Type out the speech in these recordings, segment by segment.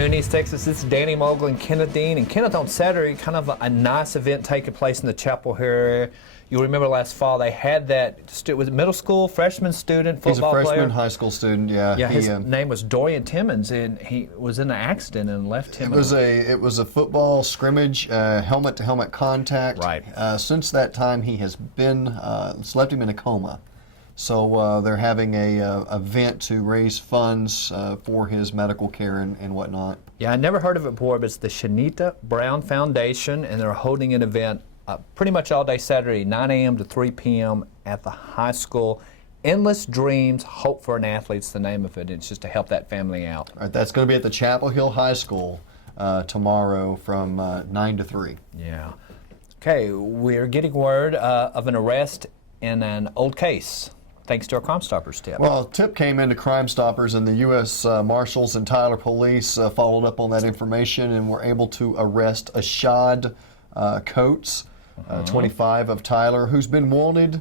afternoon, East Texas. This is Danny Mogle and Kenneth Dean. And Kenneth, on Saturday, kind of a nice event taking place in the Chapel Hill area. You'll remember last fall they had that, was it middle school, freshman student, football player? He's a freshman high school student, yeah. Yeah, his name was Dorian Timmons, and he was in an accident and left him. It was a football scrimmage, helmet-to-helmet contact. Right. Since that time, he has been, it's left him in a coma. So they're having a event to raise funds for his medical care and whatnot. Yeah, I never heard of it before, but it's the Shanita Brown Foundation, and they're holding an event pretty much all day Saturday, 9 a.m. to 3 p.m. at the high school. Endless Dreams, Hope for an Athlete's the name of it. It's just to help that family out. All right, that's going to be at the Chapel Hill High School tomorrow from 9 to 3. Yeah. Okay, we're getting word of an arrest in an old case, thanks to our Crime Stoppers tip. Well, a tip came into Crime Stoppers, and the U.S. Marshals and Tyler Police followed up on that information and were able to arrest Ashad Coates, 25 of Tyler, who's been wanted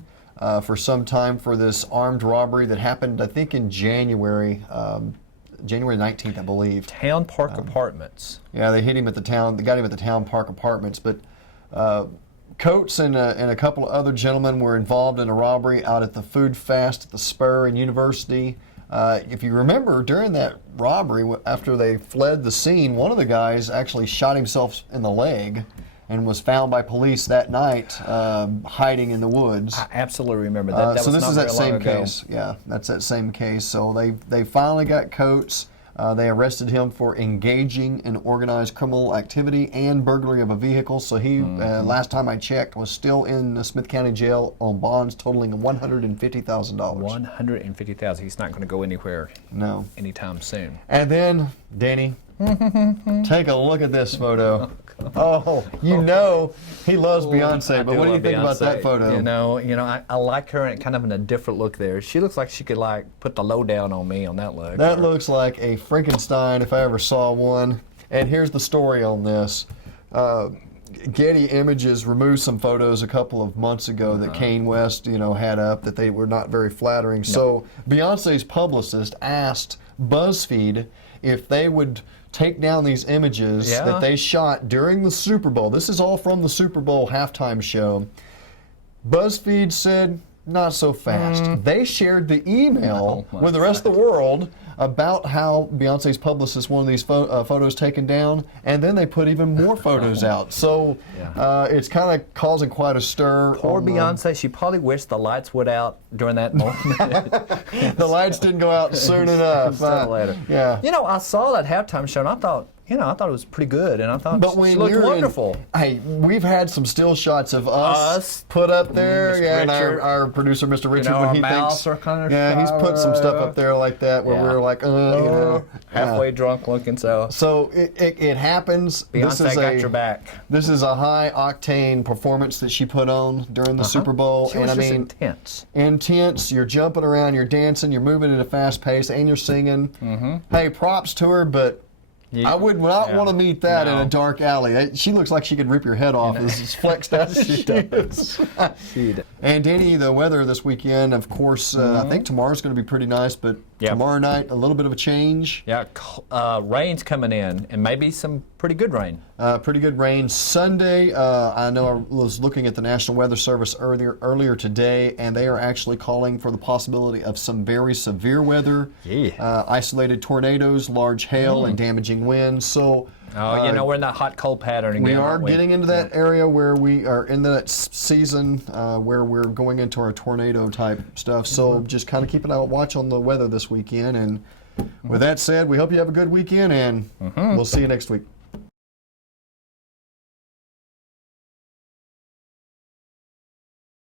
for some time for this armed robbery that happened, I think, in January 19th, I believe. Town Park Apartments. Yeah, they got him at the Town Park Apartments, but Coates and a couple of other gentlemen were involved in a robbery out at the Food Fast at the Spur and University. If you remember, during that robbery, after they fled the scene, one of the guys actually shot himself in the leg and was found by police that night hiding in the woods. I absolutely remember that. That so was this not is that very long same ago. case. Yeah, that's that same case. So they finally got Coates. They arrested him for engaging in organized criminal activity and burglary of a vehicle. So he, last time I checked, was still in the Smith County Jail on bonds totaling $150,000. $150,000. He's not going to go anywhere. No. Anytime soon. And then, Danny, take a look at this photo. Oh, you know he loves Beyonce, but what do you think about that photo? You know, I like her kind of in a different look there. She looks like she could put the lowdown on me on that look. That looks like a Frankenstein if I ever saw one. And here's the story on this. Getty Images removed some photos a couple of months ago that Kanye West, had up that they were not very flattering. No. So Beyonce's publicist asked BuzzFeed if they would take down these images that they shot during the Super Bowl. This is all from the Super Bowl halftime show. BuzzFeed said, not so fast. They shared the email with the rest of the world about how Beyonce's publicist wanted these photos taken down, and then they put even more photos out. So it's kind of causing quite a stir. Poor Beyonce, she probably wished the lights would out during that moment. The lights didn't go out soon enough. Later. Yeah. I saw that halftime show, and I thought it was pretty good, and I thought she looked wonderful. Hey, we've had some still shots of us put up there, and our producer, Mr. Richard, when he thinks, he's put some stuff up there like that where we're like, halfway drunk looking. So it happens. Beyonce got your back. This is a high octane performance that she put on during the Super Bowl, she was just intense. Intense. You're jumping around, you're dancing, you're moving at a fast pace, and you're singing. Hey, props to her, but I would not want to meet that in a dark alley. She looks like she could rip your head off as flexed out as she does. And Danny, the weather this weekend, of course, I think tomorrow's going to be pretty nice, but tomorrow night, a little bit of a change. Yeah, rain's coming in, and maybe some pretty good rain. Pretty good rain. Sunday, I know I was looking at the National Weather Service earlier today, and they are actually calling for the possibility of some very severe weather, isolated tornadoes, large hail, and damaging winds. So, we're in that hot, cold pattern again. We are getting into that area where we are in that season where we're going into our tornado type stuff. So just kind of keep an eye, watch on the weather this weekend. And with that said, we hope you have a good weekend, and we'll see you next week.